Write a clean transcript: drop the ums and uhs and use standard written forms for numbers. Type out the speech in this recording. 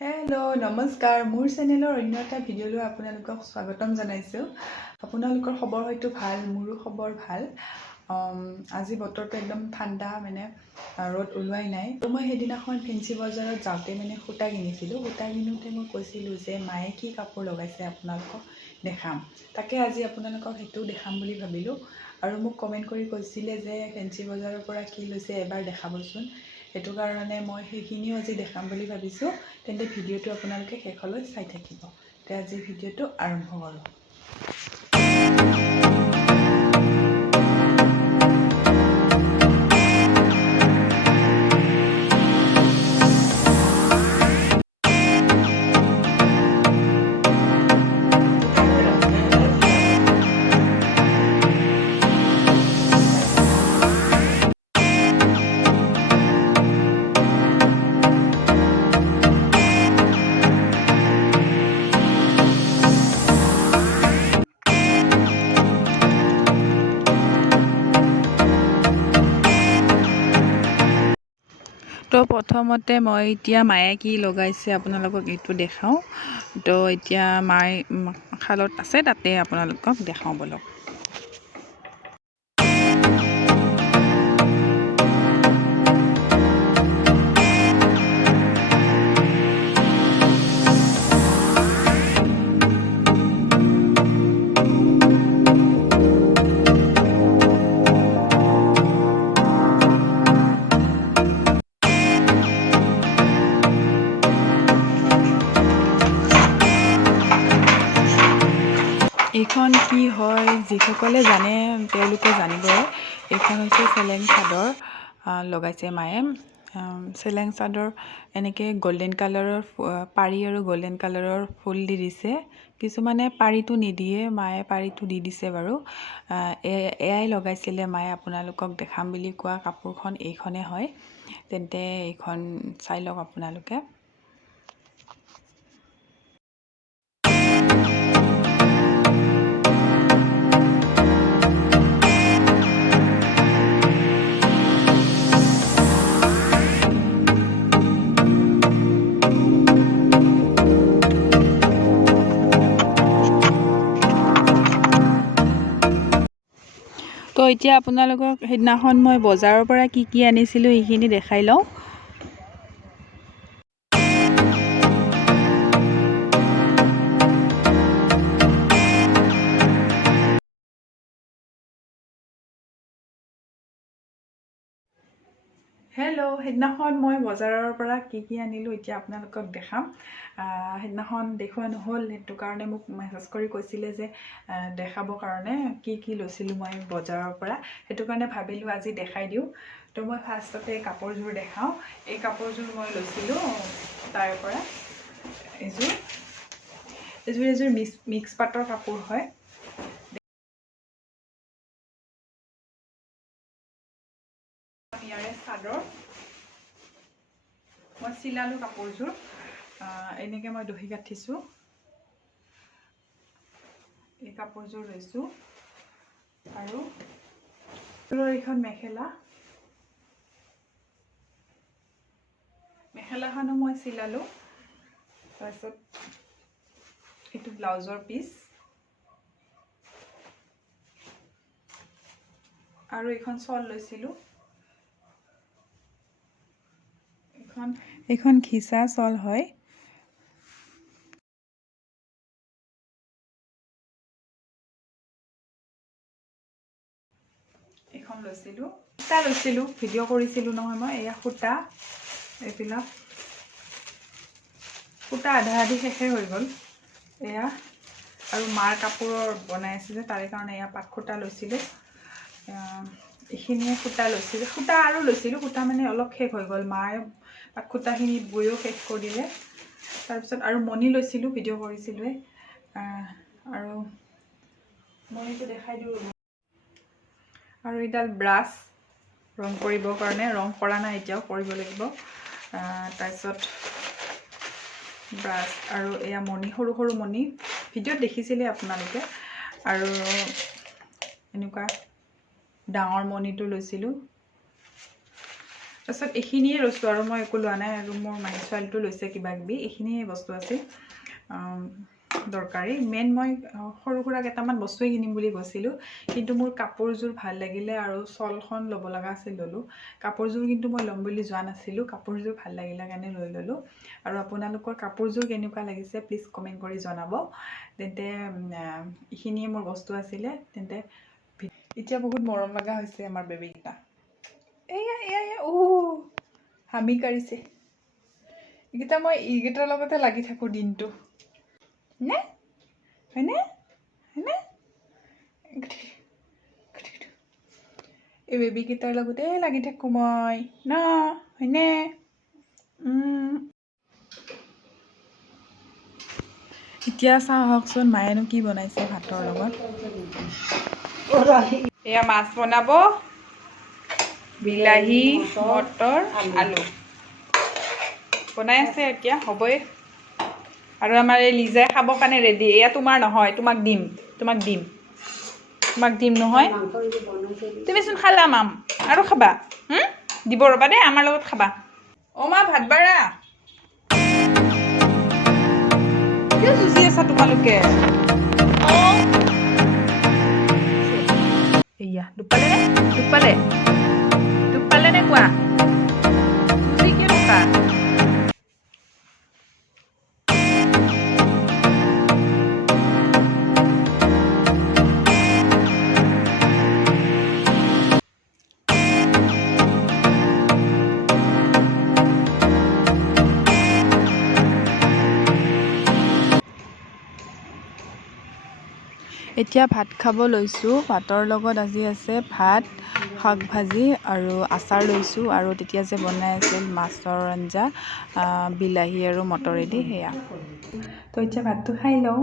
Hello' নমস্কাৰ মোৰ চেনেলৰ অন্য এটা ভিডিঅ'লৈ আপোনালোকক স্বাগতম জনাইছোঁ। আপোনালোকৰ খবৰ হয়তো ভাল, মোৰো খবৰ ভাল। আজি বতৰটো একদম ঠাণ্ডা, ৰ'দ ওলোৱাই নাই। মই সেইদিনাখন ফেঞ্চি বজাৰত যাওঁতে সূতা কিনিছিলোঁ। সূতা কিনোতে মই কৈছিলোঁ যে মায়ে কি কাপোৰ লগাইছে আপোনালোকক দেখাম। তাকে আজি আপোনালোকক সেইটোও দেখাম বুলি ভাবিলোঁ। আৰু মোক কমেণ্ট কৰি কৈছিলে যে ফেঞ্চি বজাৰৰ পৰা কি লৈছে এবাৰ দেখাবচোন। সেইটো কাৰণে মই সেইখিনিও আজি দেখাম বুলি ভাবিছোঁ। তেন্তে ভিডিঅ'টো আপোনালোকে শেষলৈ চাই থাকিব। তে আজি ভিডিঅ'টো আৰম্ভ কৰোঁ। তো প্ৰথমতে মই এতিয়া মায়ে কি লগাইছে আপোনালোকক এইটো দেখাওঁ। তো এতিয়া মায়ে শালত আছে, তাতে আপোনালোকক দেখাওঁ বলক। এইখন কি হয়, যিসকলে জানে তেওঁলোকে জানিবই। এইখন হৈছে চেলেং চাদৰ লগাইছে মায়ে। চেলেং চাদৰ এনেকৈ গল্ডেন কালাৰৰ পাৰি আৰু গল্ডেন কালাৰৰ ফুল দি দিছে। কিছুমানে পাৰিটো নিদিয়ে, মায়ে পাৰিটো দি দিছে বাৰু। এয়াই লগাইছিলে মায়ে। আপোনালোকক দেখাম বুলি কোৱা কাপোৰখন এইখনে হয়। তেন্তে এইখন চাই লওক আপোনালোকে। তো এতিয়া আপোনালোকক সেইদিনাখন মই বজাৰৰ পৰা কি আনিছিলোঁ সেইখিনি দেখাই লওঁ। সেইদিনাখন মই বজাৰৰ পৰা কি আনিলোঁ এতিয়া আপোনালোকক দেখাম। সেইদিনাখন দেখুওৱা নহ'ল, সেইটো কাৰণে মোক মেছেজ কৰি কৈছিলে যে দেখাবৰ কাৰণে কি লৈছিলোঁ মই বজাৰৰ পৰা। সেইটো কাৰণে ভাবিলোঁ আজি দেখাই দিওঁ। তো মই ফাৰ্ষ্টতে কাপোৰযোৰ দেখাওঁ। এই কাপোৰযোৰ মই লৈছিলোঁ তাৰ পৰা। এযোৰ মিক্স পাটৰ কাপোৰ হয়। ইয়াৰে চাদৰ মই চিলালোঁ কাপোৰযোৰ। এনেকৈ মই দহি গাঁঠিছোঁ। এই কাপোৰযোৰ লৈছোঁ। আৰু এইখন মেখেলাখনো মই চিলালোঁ। তাৰপিছত এইটো ব্লাউজৰ পিচ। আৰু এইখন শ্বল লৈছিলোঁ। এইখন ঘিচা শ্বল হয়। এইখন লৈছিলোঁ। সূতা লৈছিলোঁ, ভিডিঅ' কৰিছিলোঁ নহয় মই। এয়া সূতা, এইবিলাক সূতা আধা আধি শেষে হৈ গ'ল। এয়া আৰু মাৰ কাপোৰৰ বনাই আছিলে, তাৰে কাৰণে এয়া পাট সূতা লৈছিলোঁ। এইখিনিয়ে সূতা লৈছিলোঁ। সূতা আৰু লৈছিলোঁ, সূতা অলপ শেষ হৈ গ'ল। মায়ে পাট সূতাখিনি বৈও শেষ কৰিলে। তাৰপিছত আৰু মণি লৈছিলোঁ, ভিডিঅ' কৰিছিলোঁৱে। আৰু মণিটো দেখাই দিওঁ। আৰু এইডাল ব্ৰাছ, ৰং কৰিবৰ কাৰণে। ৰং কৰা নাই, এতিয়াও কৰিব লাগিব। তাৰপিছত ব্ৰাছ আৰু এয়া মণি, সৰু সৰু মণি। ভিডিঅ'ত দেখিছিলে আপোনালোকে। আৰু এনেকুৱা ডাঙৰ মণিটো লৈছিলোঁ। তাৰপিছত এইখিনিয়ে লৈছোঁ আৰু মই একো লোৱা নাই আৰু মোৰ মাহী ছোৱালীটো লৈছে কিবা কিবি এইখিনিয়ে বস্তু আছিল দৰকাৰী মেইন মই সৰু সুৰা কেইটামান বস্তুৱে কিনিম বুলি গৈছিলোঁ কিন্তু মোৰ কাপোৰযোৰ ভাল লাগিলে আৰু শ্বলখন ল'ব লগা আছিল ল'লোঁ কাপোৰযোৰ কিন্তু মই ল'ম বুলি যোৱা নাছিলোঁ কাপোৰযোৰ ভাল লাগিলে কাৰণে লৈ ল'লোঁ আৰু আপোনালোকৰ কাপোৰযোৰ কেনেকুৱা লাগিছে প্লিজ কমেণ্ট কৰি জনাব তেন্তে এইখিনিয়ে মোৰ বস্তু আছিলে তেন্তে এতিয়া বহুত মৰম লগা হৈছে আমাৰ বেবীকেইটা এয়া এয়া এয়া হামি কাঢ়িছে এইকেইটা মই এইকেইটাৰ লগতে লাগি থাকোঁ দিনটো নে হয়নে হয়নে এই বেবীকেইটাৰ লগতে লাগি থাকোঁ মই ন হয়নে এতিয়া চাওঁ আহকচোন মায়েনো কি বনাইছে ভাতৰ লগত এয়া মাছ বনাব বিলাহী মটৰ আলু বনাই আছে এতিয়া হ'বই আৰু আমাৰ এই লিজাই খাবৰ কাৰণে ৰেডি এয়া তোমাৰ নহয় তোমাক দিম নহয় তুমিচোন খালা মাম আৰু খাবা দিব ৰ'বা দেই আমাৰ লগত খাবা মা ভাত বাঢ়া কিয় যুঁজি আছা তোমালোকে এয়া দুপালে নে কোৱা যুঁজি কিয় থকা এতিয়া ভাত খাব লৈছোঁ ভাতৰ লগত আজি আছে ভাত শাক ভাজি আৰু আচাৰ লৈছোঁ আৰু তেতিয়া যে বনাই আছিল মাছৰ আঞ্জা বিলাহী আৰু মটৰেদি সেয়া তো এতিয়া ভাতটো খাই লওঁ